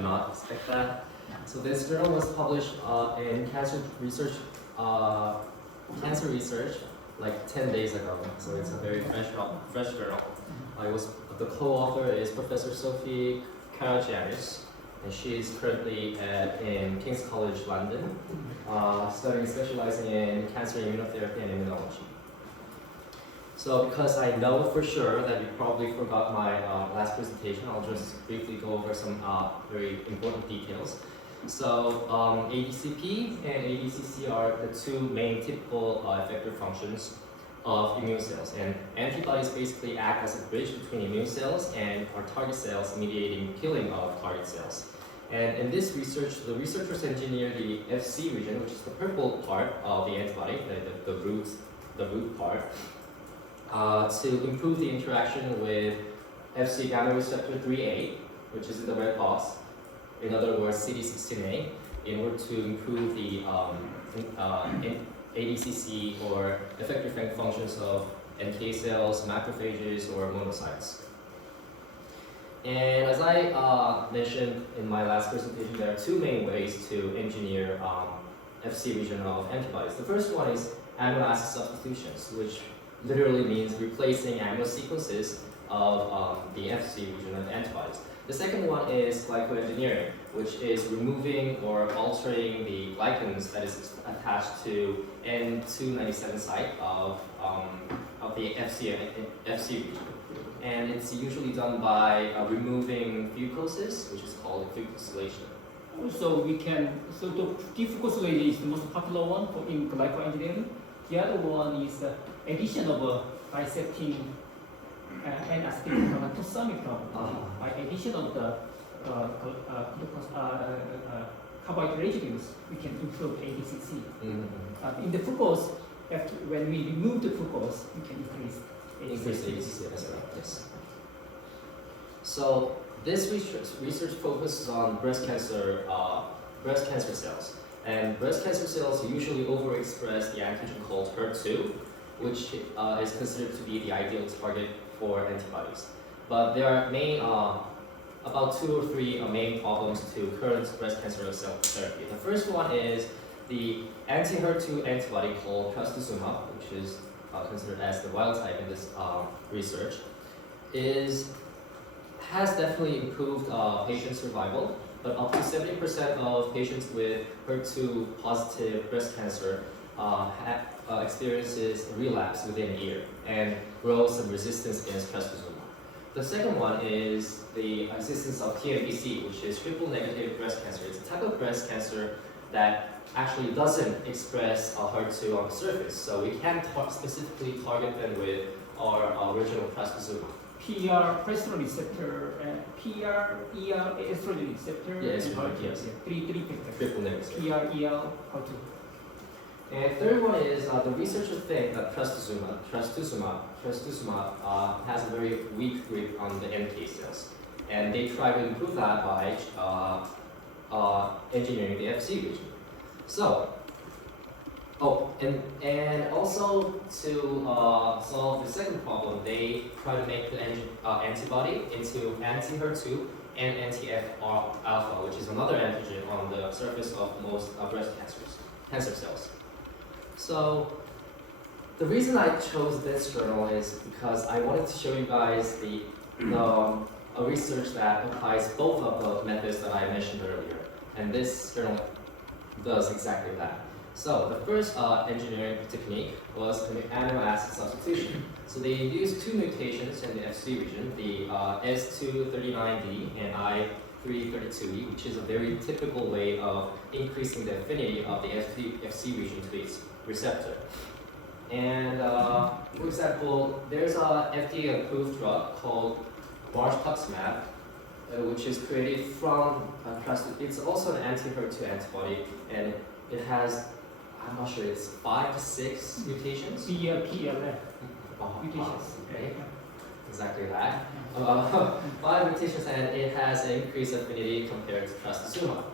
do not expect that. So this journal was published in Cancer Research like 10 days ago. So it's a very fresh journal. The co-author is Professor Sophie Karagiannis, and she is currently in King's College London, specializing in cancer immunotherapy and immunology. So because I know for sure that you probably forgot my last presentation, I'll just briefly go over some very important details. So ADCP and ADCC are the two main typical effector functions of immune cells. And antibodies basically act as a bridge between immune cells and our target cells, mediating killing of target cells. And in this research, the researchers engineered the FC region, which is the purple part of the antibody, the root part, to improve the interaction with FC gamma receptor 3A, which is in the red box, in other words, CD16A, in order to improve the ADCC or effector functions of NK cells, macrophages, or monocytes. And as I mentioned in my last presentation, there are two main ways to engineer FC region of antibodies. The first one is amino acid substitutions, which literally means replacing amino sequences of the FC region of antibodies. The second one is glycoengineering, which is removing or altering the glycans that is attached to N297 site of the FC region. And it's usually done by removing fucoses, which is called fucosylation. Also, the defucosylation is the most popular one in glycoengineering. The other one is addition of a bisecting N-acetyl to some by addition of the carbohydrate residues, we can improve ADCC. In the fructose, when we remove the fructose, we can increase ADCC as well. Yes. So this research focuses on breast cancer cells, and breast cancer cells usually overexpress the antigen called HER2, which is considered to be the ideal target for antibodies. But there are about 2 or 3 main problems to current breast cancer cell therapy. The first one is the anti-HER2 antibody called trastuzumab, which is considered as the wild type in this research, has definitely improved patient survival, but up to 70% of patients with HER2 positive breast cancer experiences relapse within a year and grows some resistance against trastuzumab. The second one is the existence of TNBC, which is triple negative breast cancer. It's a type of breast cancer that actually doesn't express HER2 on the surface, so we can't specifically target them with our original trastuzumab. PR estrogen receptor and PR estrogen receptor. Yes, yes. Three factors. Triple negative. PR, HER2. And third one is the researchers think that trastuzumab has a very weak grip on the NK cells, and they try to improve that by engineering the FC region. So, and also to solve the second problem, they try to make the antibody into anti-HER2 and anti-FR-alpha, which is another antigen on the surface of most breast cancer cells. So the reason I chose this journal is because I wanted to show you guys a research that applies both of the methods that I mentioned earlier, and this journal does exactly that. So the first engineering technique was amino acid substitution. So they used 2 mutations in the FC region, the S239D and I332E, which is a very typical way of increasing the affinity of the FC region to its receptor. And for example, there's a FDA-approved drug called margetuximab, which is created from it's also an anti-HER2 antibody, and it has, I'm not sure, it's 5 to 6 mutations. PLF mutations. Okay, exactly that. 5 mutations, and it has an increased affinity compared to trastuzumab.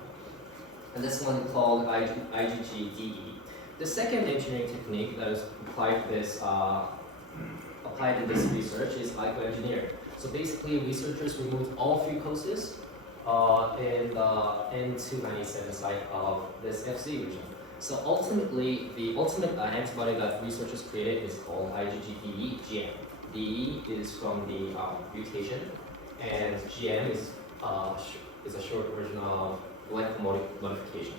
And this one is called IgG-DE. The second engineering technique that is applied in this research is glycoengineering. So basically, researchers removed all fucoses in the N297 site of this FC region. So ultimately, the ultimate antibody that researchers created is called IgG GM. DE is from the mutation, and GM is a short version of molecular modification.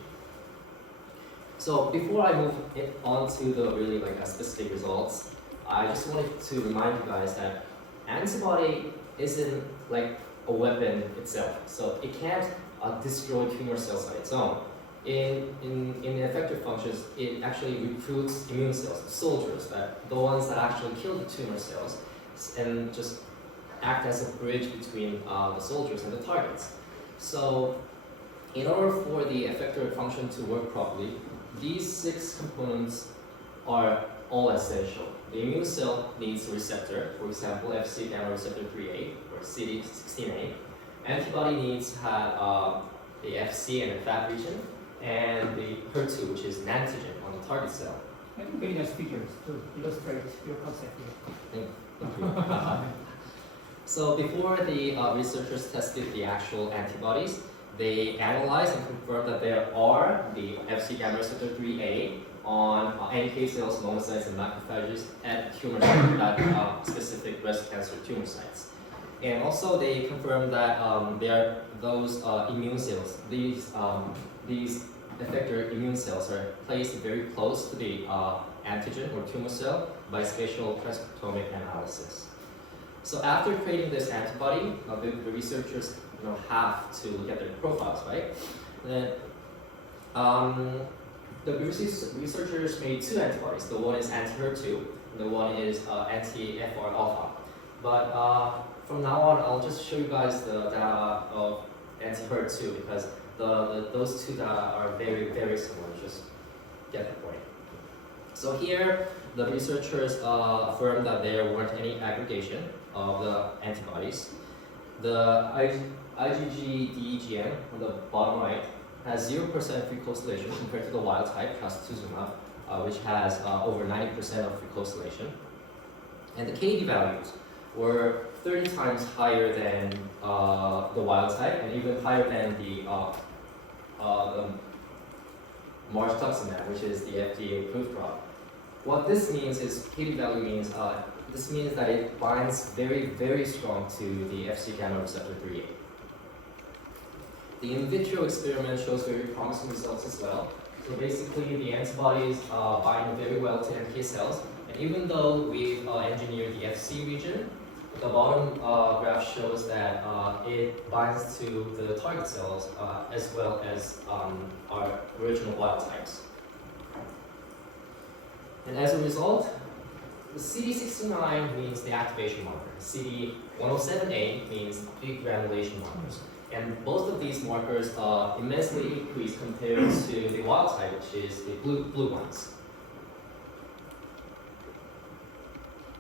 So before I move on to the really specific results, I just wanted to remind you guys that antibody isn't like a weapon itself, so it can't destroy tumor cells on its own. In effector functions, it actually recruits immune cells, soldiers, the ones that actually kill the tumor cells, and just act as a bridge between the soldiers and the targets. So in order for the effector function to work properly, these 6 components are all essential. The immune cell needs a receptor, for example, Fc gamma receptor 3A or CD16A. Antibody needs to have the Fc and the Fab region, and the HER2, which is an antigen on the target cell. I think very nice figures to illustrate your concept here. Thank you. So before the researchers tested the actual antibodies, they analyzed and confirmed that there are the Fc gamma receptor 3A on NK cells, monocytes, and macrophages at tumor sites, at specific breast cancer tumor sites. And also they confirmed that there are those immune cells, these effector immune cells are placed very close to the antigen or tumor cell by spatial transcriptomic analysis. So after creating this antibody, the researchers have to look at their profiles, right? Then, the researchers made 2 antibodies. The one is anti-HER2, and the one is anti-FR alpha. But from now on, I'll just show you guys the data of anti-HER2 because those 2 data are very, very similar. Just get the point. So here, the researchers affirmed that there weren't any aggregation of the antibodies. The IgG-DEGM on the bottom right has 0% free cosylation compared to the wild type trastuzumab, which has over 90% of free cosylation. And the KD values were 30 times higher than the wild type, and even higher than the margetuximab, which is the FDA-approved drug. What this means is, KD value means, this means that it binds very, very strong to the Fc gamma receptor 3A. The in vitro experiment shows very promising results as well. So basically, the antibodies bind very well to NK cells, and even though we've engineered the Fc region, the bottom graph shows that it binds to the target cells as well as our original wild types. And as a result, the CD69 means the activation marker. CD107A means degranulation markers. And both of these markers immensely increase compared to the wild type, which is the blue ones.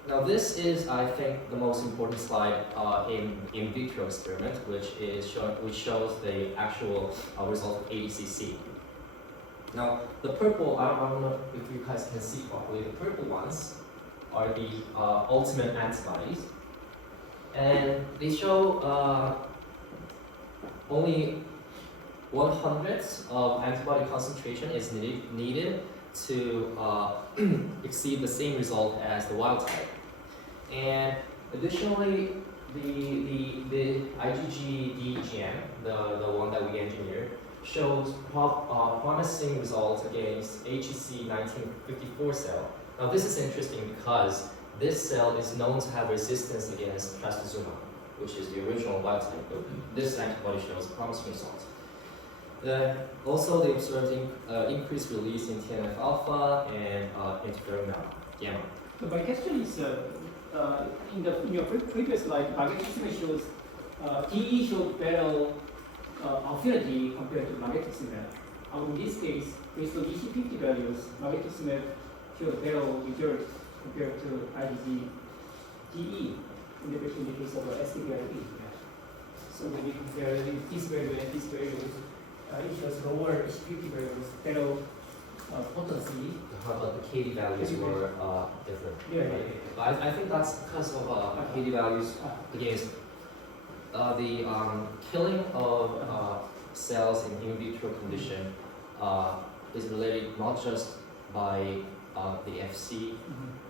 Now this is, I think, the most important slide in vitro experiment, which shows the actual result of ADCC. Now the purple, I don't know if you guys can see properly, the purple ones are the ultimate antibodies, and they show only 1/100 of antibody concentration is needed to exceed the same result as the wild type. And additionally, the IgG-DGM, the one that we engineered, shows promising results against HEC 1954 cell. Now this is interesting because this cell is known to have resistance against trastuzumab, which is the original wild type, but this antibody shows promising results. Also, they observed increased release in TNF alpha and interferon gamma. So my question is, in your previous slide, margetuximab shows DE showed better affinity compared to margetuximab. In this case, based on EC50 values, margetuximab showed better result compared to IgG-DE in the case of SDVIP. So when we compare this value and this value, it shows lower EC50 values, better potency. How about the KD values were different? Yeah. I think that's because of KD values against the killing of cells in vitro condition is related not just by the FC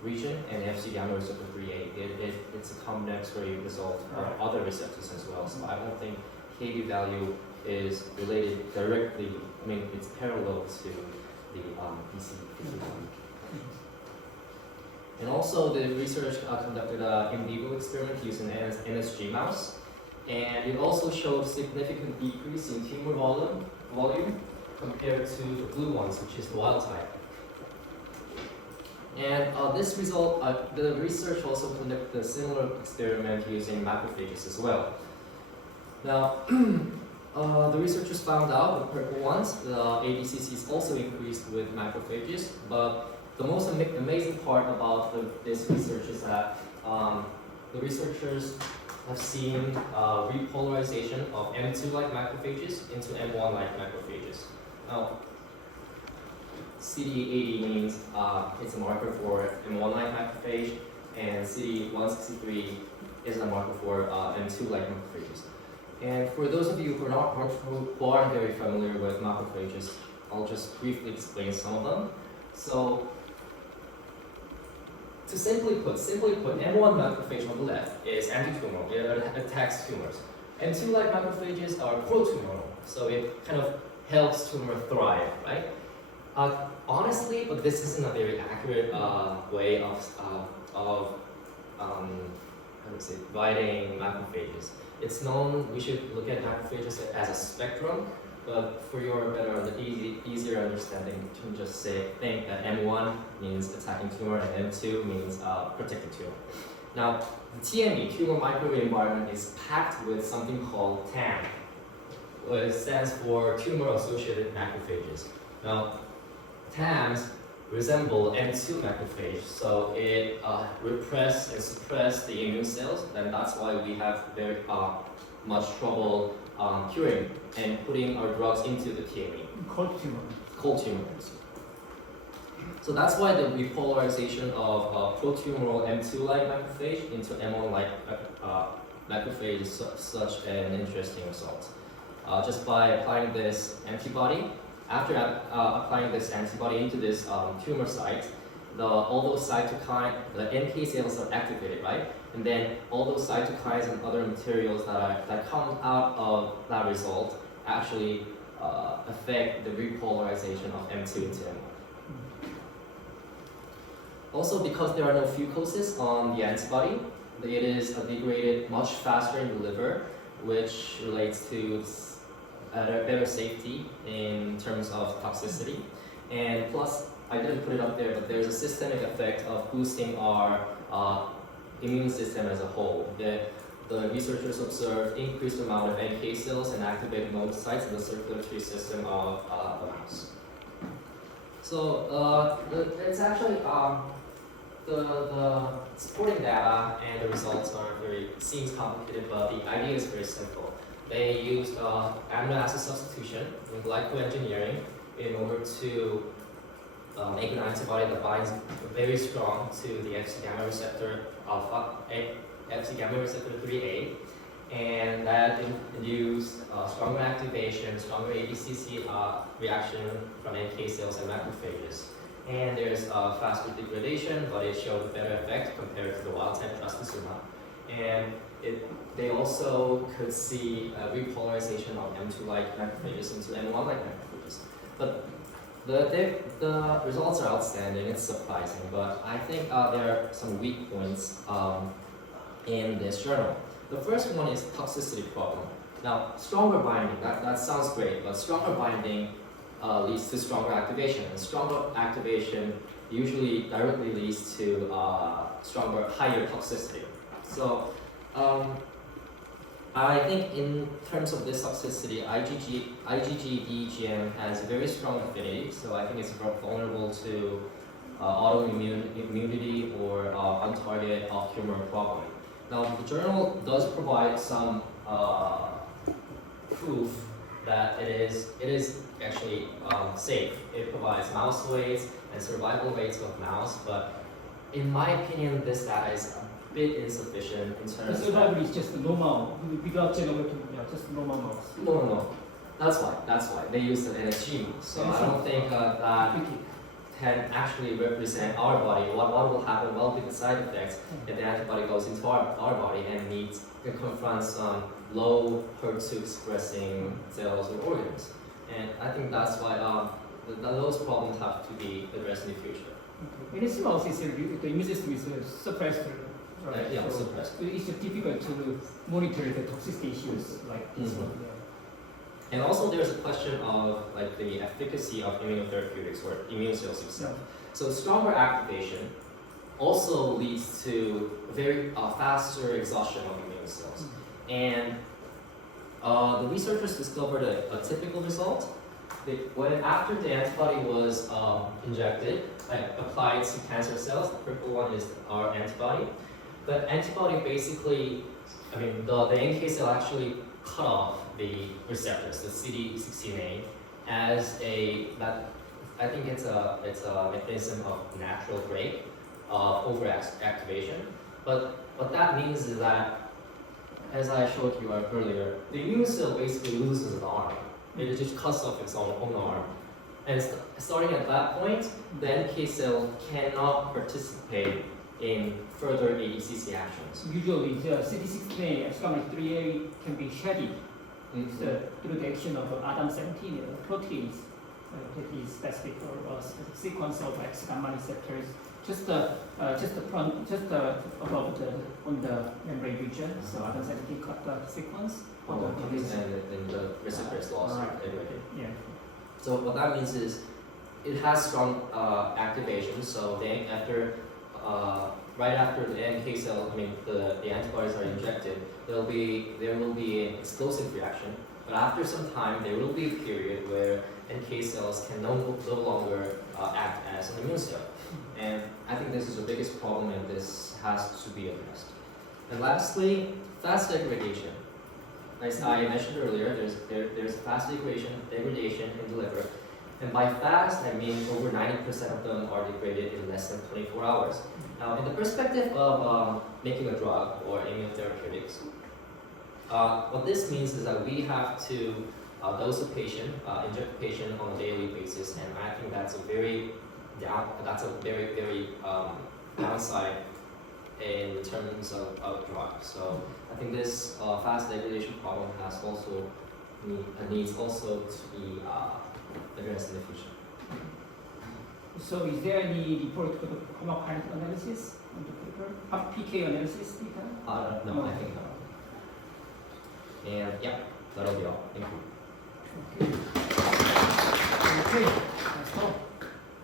region and FC gamma receptor 3A. It's a combinatory result of other receptors as well. So I don't think Kb value is related directly. I mean, it's parallel to the DC50 value. And also, the research conducted an in vivo experiment using an NSG mouse, and it also showed significant decrease in tumor volume compared to the blue ones, which is the wild type. And this result, the research also conducted a similar experiment using macrophages as well. Now, the researchers found out the purple ones, the ADCC is also increased with macrophages, but the most amazing part about this research is that the researchers have seen repolarization of M2-like macrophages into M1-like macrophages. Now, CD80 means it's a marker for M1-like macrophage, and CD163 is a marker for M2-like macrophages. And for those of you who aren't very familiar with macrophages, I'll just briefly explain some of them. So, to simply put, M1 macrophage on the left is anti-tumoral, it attacks tumors. M2-like macrophages are pro-tumoral, so it kind of helps tumor thrive, right? Honestly, but this isn't a very accurate way of dividing macrophages. It's known we should look at macrophages as a spectrum, but for your easier understanding, you can just think that M1 means attacking tumor and M2 means protecting tumor. Now, the TME, tumor microenvironment, is packed with something called TAM. It stands for tumor-associated macrophages. Now, TAMs resemble M2 macrophage, so it repress and suppress the immune cells, and that's why we have very much trouble curing and putting our drugs into the TME. Cold tumor. Cold tumors. So that's why the repolarization of pro-tumoral M2-like macrophage into M1-like macrophage is such an interesting result. Just by applying this antibody, after applying this antibody into this tumor site, all those cytokines, the NK cells are activated, right? And then all those cytokines and other materials that come out of that result actually affect the repolarization of M2 into M1. Also, because there are no fucoses on the antibody, it is degraded much faster in the liver, which relates to better safety in terms of toxicity. And plus, I didn't put it up there, but there's a systemic effect of boosting our immune system as a whole. The researchers observed increased amount of NK cells and activated monocytes in the circulatory system of the mouse. So it's actually the supporting data and the results seems complicated, but the idea is very simple. They used amino acid substitution in glycoengineering in order to make an antibody that binds very strong to the Fc gamma receptor alpha, Fc gamma receptor 3A, and that induced stronger activation, stronger ADCC reaction from NK cells and macrophages. And there's faster degradation, but it showed a better effect compared to the wild-type trastuzumab. And they also could see repolarization of M2-like macrophages into M1-like macrophages. But the results are outstanding, it's surprising, but I think there are some weak points in this journal. The first one is toxicity problem. Now, stronger binding, that sounds great, but stronger binding leads to stronger activation, and stronger activation usually directly leads to higher toxicity. So, I think in terms of this toxicity, IgG-DGM has very strong affinity, so I think it's vulnerable to autoimmunity or on-target off-tumor problem. Now, the journal does provide some proof that it is actually safe. It provides mouse weights and survival rates of mouse, but in my opinion, this data is a bit insufficient in The terms of... survival is just normal, without generating, just normal mouse. No. That's why. They use the NSG mouse. So I don't think that can actually represent our body. What will happen, what will be the side effects if the antibody goes into our body and confronts some low HER2 expressing cells or organs. And I think that's why those problems have to be addressed in the future. Okay. NSG mouse is the immune system is suppressed, right? Yeah, so suppressed. it's difficult to monitor the toxicity issues like this one. Yeah. And also there's a question of like the efficacy of immunotherapeutics or immune cells itself. So stronger activation also leads to very faster exhaustion of immune cells. And the researchers discovered a typical result. After the antibody was injected, applied to cancer cells, the purple one is our antibody. The antibody basically, the NK cell actually cut off the receptors, the CD16A, as I think it's a mechanism of natural break of overactivation. But what that means is that, as I showed you earlier, the immune cell basically loses an arm. It just cuts off its own arm. And starting at that point, the NK cell cannot participate in further ADCC actions. Usually, the CD16A and gamma-3A can be shedded through the action of ADAM17 proteins that is specific for a specific sequence of X gamma receptors, just above on the membrane region. So ADAM17 cut the sequence. And the receptor is lost. Yeah. So what that means is it has strong activation. So right after the NK cell, the antibodies are injected, there will be an explosive reaction. But after some time, there will be a period where NK cells can no longer act as an immune cell. And I think this is the biggest problem, and this has to be addressed. And lastly, fast degradation. As I mentioned earlier, there's fast degradation in the liver. And by fast, I mean over 90% of them are degraded in less than 24 hours. Now, in the perspective of making a drug or immunotherapeutics, what this means is that we have to dose a patient, inject a patient on a daily basis, and I think that's a very downside in terms of drugs. So I think this fast degradation problem needs also to be addressed in the future. So is there any report for the pharmacokinetic analysis on the paper? PK analysis data? No, I think not. And yeah, that'll be all. Thank you. Okay, that's all.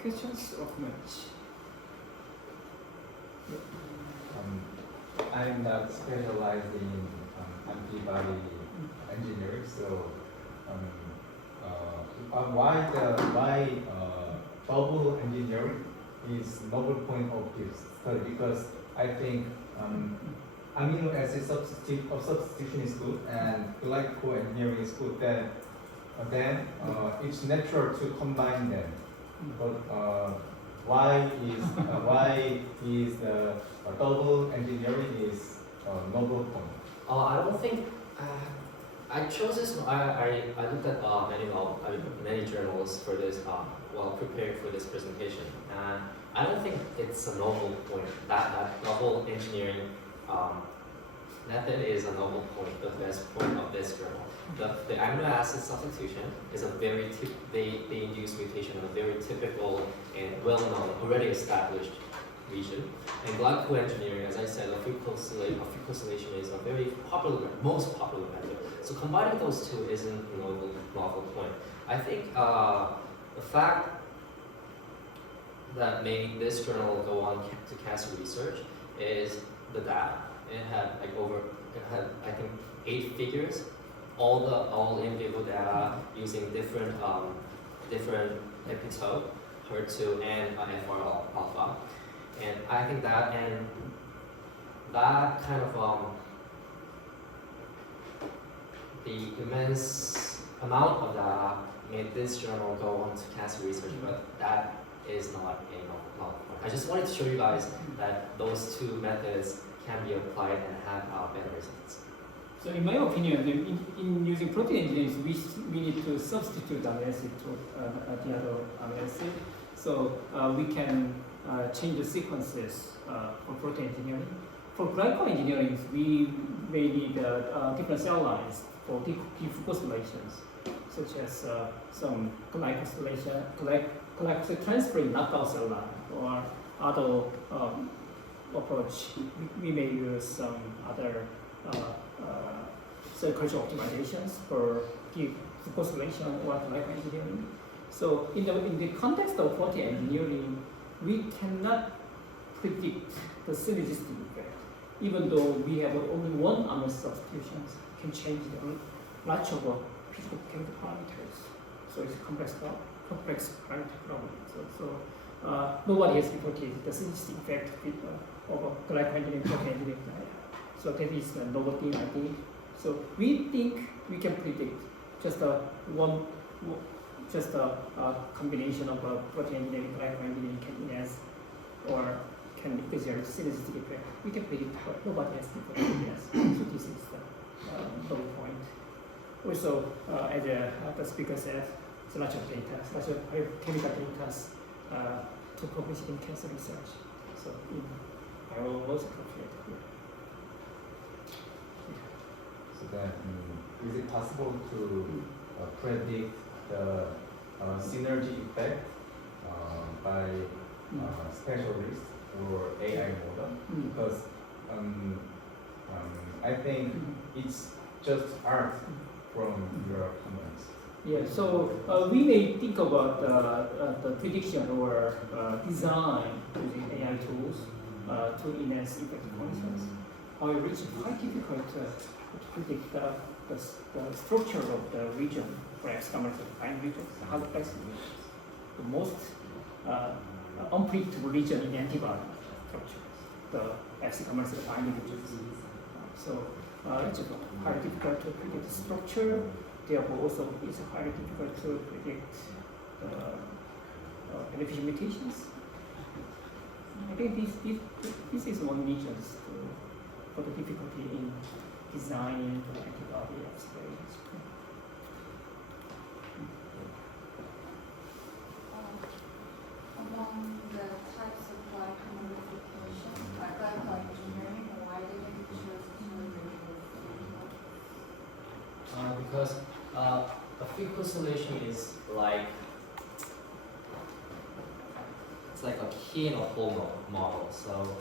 Questions of much? I'm not specialized in antibody engineering, so why double engineering is novel point of view study, because I think amino acid substitution is good and glyco engineering is good. Then it's natural to combine them. But why is the double engineering is novel point? I don't think I chose this. I looked at many journals for this while preparing for this presentation, and I don't think it's a novel point. That novel engineering method is a novel point, the best point of this journal. The amino acid substitution is they induce mutation in a very typical and well-known, already established region. And glycoengineering, as I said, fucosylation is a very most popular method. So combining those two isn't a novel point. I think the fact that made this journal go on to cancer research is the data. It had I think 8 figures, all in vivo data using different epitope, HER2 and FR alpha. And I think that kind of the immense amount of data made this journal go on to cancer research, but that is not a novel point. I just wanted to show you guys that those two methods can be applied and have better results. So in my opinion, in using protein engineering, we need to substitute amino acid to the other amino acid. So we can change the sequences for protein engineering. For glycan engineering, we may need different cell lines for defucosylations, such as some glycosyltransferrin knockout cell line, or other approach. We may use some other cell culture optimizations for defucosylation or glycan engineering. So in the context of protein engineering, we cannot predict the synergistic effect, even though we have only one amino substitutions can change the much of physical chemical parameters. So it's complex parameter problem. So nobody has reported the synergistic effect of a glycan engineering protein engineering. So that is a novel thing, I think. So we think we can predict just a combination of a protein engineering, glycan engineering can enhance or can exert synergistic effect. We can predict, but nobody has reported yes. So this is the novel point. Also, as the speaker said, it's a lot of data, lots of chemical data to publish in cancer research. So in biological field. So then, is it possible to predict the synergy effect by specialists or AI model? Because I think it's just art from your comments. Yeah, so we may think about the prediction or design using AI tools to enhance effective functions. However, it's quite difficult to predict the structure of the region for X-commerce defined regions, the hard-place regions. The most unpredictable region in antibody structures, the X-commerce defined regions. So it's highly difficult to predict the structure. Therefore, also it's highly difficult to predict beneficial mutations. I think this is one reason for the difficulty in designing the antibody experiments. Among the types of glycan modification, glycan engineering, why did you choose to remove Because a fucosylation is like it's like a key in a whole model. So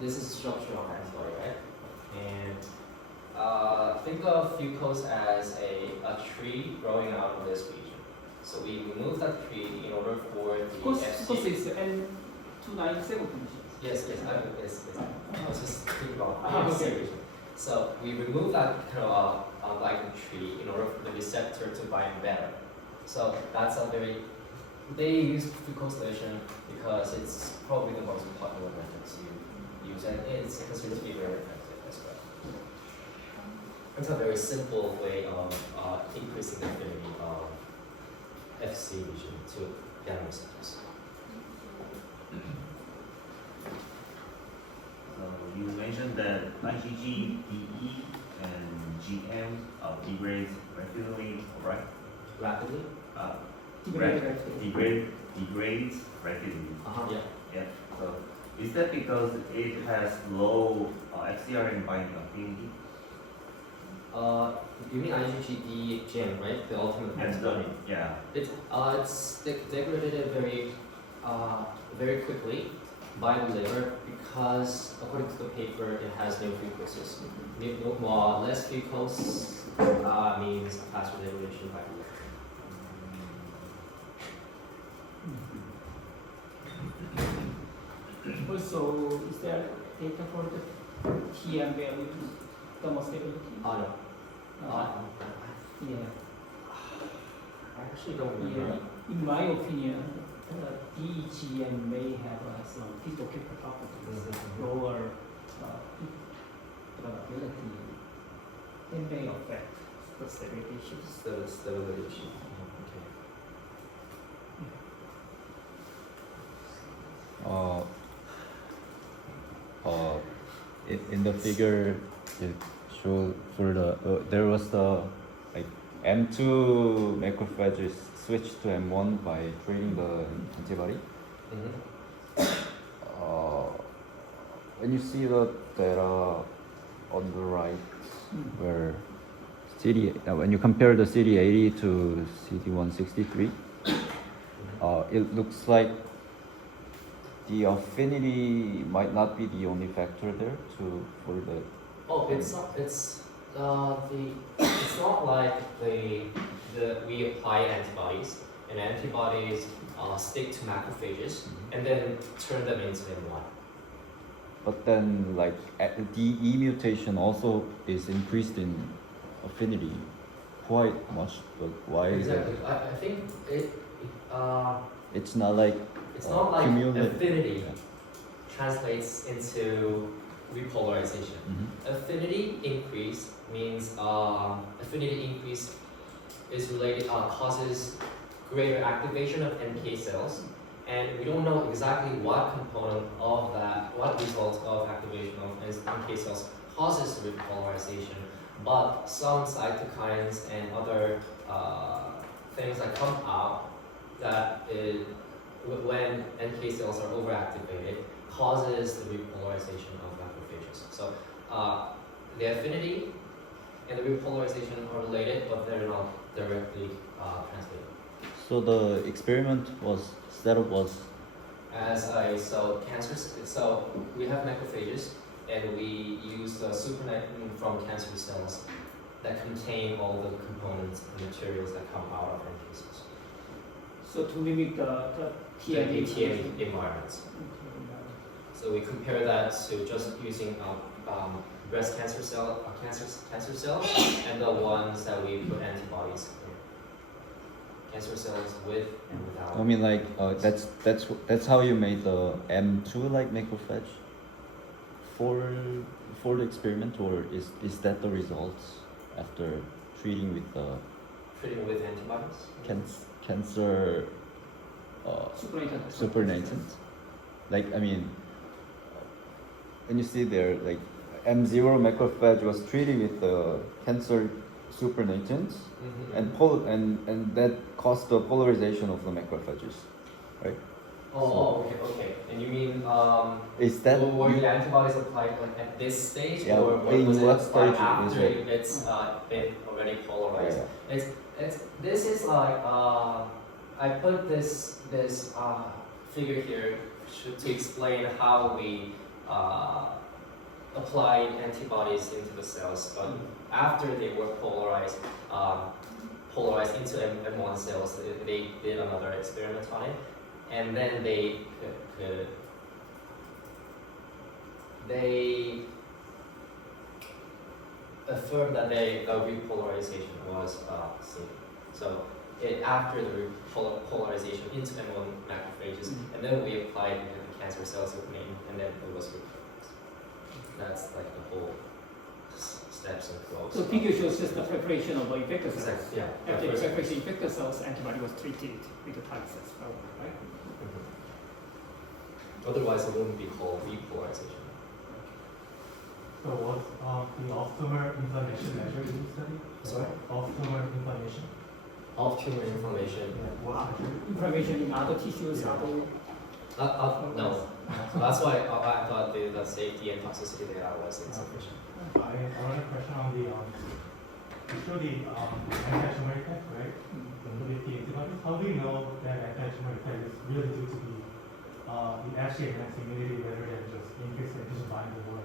this is structure of antibody, right? And think of fucose as a tree growing out of this region. So we remove that tree in order for the Because it's N297 conditions. Yes. I was just thinking about okay. region. So we remove that kind of glycan tree in order for the receptor to bind better. So that's a they use fucosylation because it's probably the most popular method to use, and it's considered to be very effective as well. It's a very simple way of increasing the affinity of FC region to gamma receptors. So you mentioned that IgG, DE, and GM degrade rapidly, right? Rapidly? Degrades rapidly. Yeah. Yeah. So is that because it has low FcRn binding affinity? You mean IgG, GM, right? The ultimate antibody. Yeah. It's degraded very quickly by the liver because, according to the paper, it has no fucoses. Less fucose means faster degradation by the liver. Also, is there data for the TM values, thermostability? Oh no. Yeah. I actually don't remember. Yeah. In my opinion, DGM may have some physicochemical properties, lower probability. It may affect the stabilization. Stabilization. Okay. in the figure it showed for the there was the like M2 macrophages switched to M1 by treating the antibody. When you see the data on the right, where when you compare the CD80 to CD163, it looks like the affinity might not be the only factor there for the. Oh, it's not. It's It's not like we apply antibodies and antibodies stick to macrophages and then turn them into M1. But then, like the E mutation also is increased in affinity quite much. But why Exactly. is it? I think It's not like it's not like cumulative. affinity translates into repolarization. Affinity increase means affinity increase is related causes greater activation of NK cells, and we don't know exactly what component of that, what result of activation of NK cells causes repolarization, but some cytokines and other things that come out that when NK cells are overactivated causes the repolarization of macrophages. So the affinity and the repolarization are related, but they're not directly translated. So the experiment setup was So we have macrophages, and we use the supernatant from cancer cells that contain all the components and materials that come out of NK cells. So to mimic the TME TA environments. So we compare that to just using breast cancer cell, cancer cells, and the ones that we put antibodies in. Cancer cells with and without. I mean, like that's how you made the M2 like macrophage for the experiment, or is that the results after treating with the antibodies? Cancer supernatant? Like, I mean, when you see there, like M0 macrophage was treated with the cancer supernatant, and that caused the polarization of the macrophages, right? Okay. And you mean Is that were the antibodies applied like at this stage, Yeah, or in was it what applied stage after is it? it's been already polarized? Yeah. This is like I put this figure here to explain how we applied antibodies into the cells, but after they were polarized into M1 cells, they did another experiment on it, and then they affirmed that the repolarization was seen. So after the polarization into M1 macrophages, and then we applied the cancer cells and then it was repolarized. That's like the whole steps and flows. So figure shows just the preparation of the effector cells. Exactly, yeah. After the preparation of effector cells, antibody was treated with the target cells, right? Otherwise, it wouldn't be called repolarization. So what's the off-tumor inflammation measured in the study? Sorry? Off-tumor inflammation? Off-tumor inflammation. Yeah, what measured? Inflammation in other tissues, Yeah. No. So that's why I thought the safety and toxicity data was insufficient. Another question on the, you show the anti-tumor effect, right? With the antibodies, how do you know that anti-tumor effect is really due to the actually enhanced immunity rather than just increased antigen binding or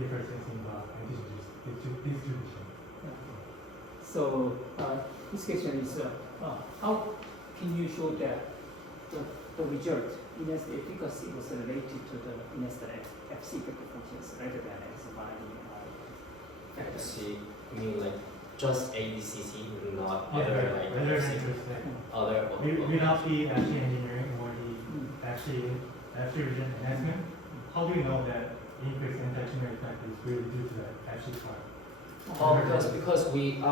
differences in the antigen distribution? So this question is, how can you show that the result in the efficacy was related to the inested FC effector functions rather than antibody FC, you mean like just ADCC, not Rather like than FC, just other. without the actually engineering or the actually region enhancement, how do you know that increased anti-tumor effect is really due to that actually part? Because we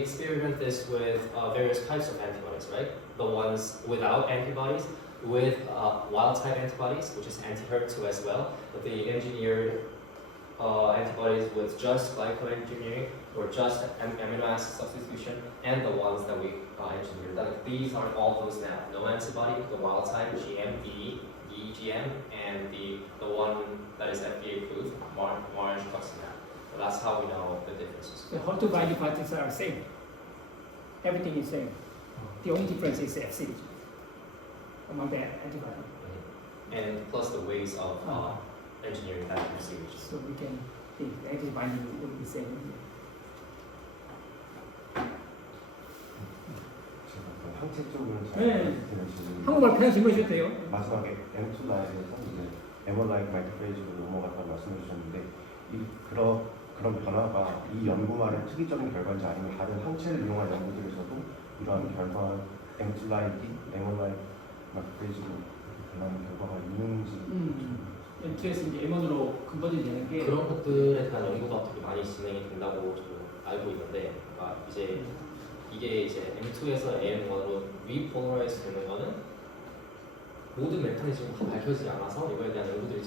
experiment this with various types of antibodies, right? The ones without antibodies, with wild type antibodies, which is anti-HER2 as well. But the engineered antibodies with just glycoengineering or just amino acid substitution, and the ones that we engineered. That these are all those now. No antibody, the wild type, GM, DE, EGM, and the one that is FDA approved, March Tuximab. So that's how we know the differences. The how to binding particles are same. Everything is same. The only difference is FC among the antibody. And plus the ways of engineering that procedure. So we can think the active binding will be the same. 항체 쪽을 네. 드는 질문. 한국말 편한 질문 주셔도 돼요. 마지막에 M2 라인에서 이제 M1 마이크로페이지로 넘어갔다고 말씀해 주셨는데 그런 변화가 이 연구만의 특이적인 결과인지 아니면 다른 항체를 이용한 연구들에서도 이러한 결과 M2 라인이 M1 마이크로페이지로 변하는 결과가 있는지 M2에서 이제 M1으로 근본이 되는 게 그런 것들에 대한 연구가 되게 많이 진행이 된다고 저도 알고 있는데, 이제 이게 이제 M2에서 AM1으로 리폴라라이즈 되는 거는 모든 메커니즘이 다 밝혀지지 않아서 이거에 대한 연구들이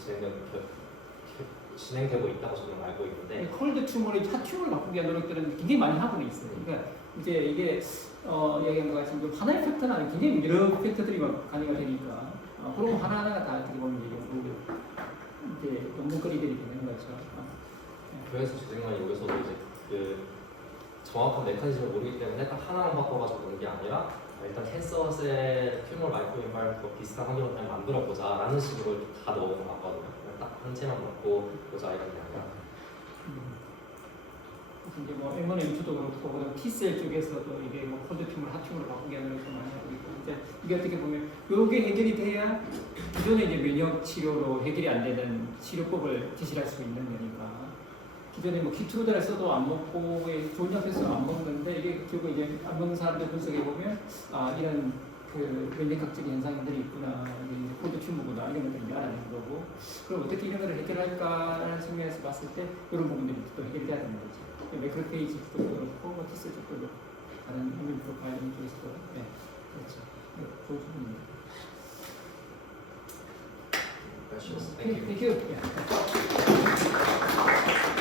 진행되고 있다고 저는 알고 있는데, 콜드 튜머를 핫 튜머를 바꾸기 위한 노력들은 굉장히 많이 하고 있어요. 그러니까 이제 이게 얘기한 것 같이 하나의 팩터는 아니고 굉장히 여러 팩터들이 막 가능가 되니까 그런 거 하나하나가 다 어떻게 보면 이제 연구거리들이 되는 거죠. 그래서 제 생각에 여기서도 이제 그 정확한 메커니즘을 모르기 때문에 딱 하나만 바꿔가지고 그런 게 아니라 일단 캔서의 튜머 마이크로인바이러스와 비슷한 환경을 그냥 만들어보자라는 식으로 다 넣어놓은 것 같거든요. 딱 항체만 넣고 보자 이런 게 아니라. 이제 뭐 M1, M2도 그렇고 그다음 T셀 쪽에서도 이게 뭐 콜드 튜머, 핫 튜머를 바꾸기 위한 노력도 많이 하고 있고 이제 이게 어떻게 보면 요게 해결이 돼야 기존의 이제 면역 치료로 해결이 안 되는 치료법을 제시할 수 있는 거니까 기존에 뭐 키트로드를 써도 안 먹고 좋은 약 써도 안 먹는데 이게 결국 이제 안 먹는 사람들 분석해 보면 이런 그 면역학적인 현상들이 있구나, 이게 콜드 튜머구나 이런 것들을 알아내는 거고, 그럼 어떻게 이런 것을 해결할까라는 측면에서 봤을 때 이런 부분들이 또 해결돼야 되는 거죠. 매크로페이지 쪽도 그렇고 뭐 T셀 쪽도 그렇고 다른 이뮤 프로파일링 쪽에서도 그렇죠. 좋은 부분입니다. Questions? Thank you. Yeah.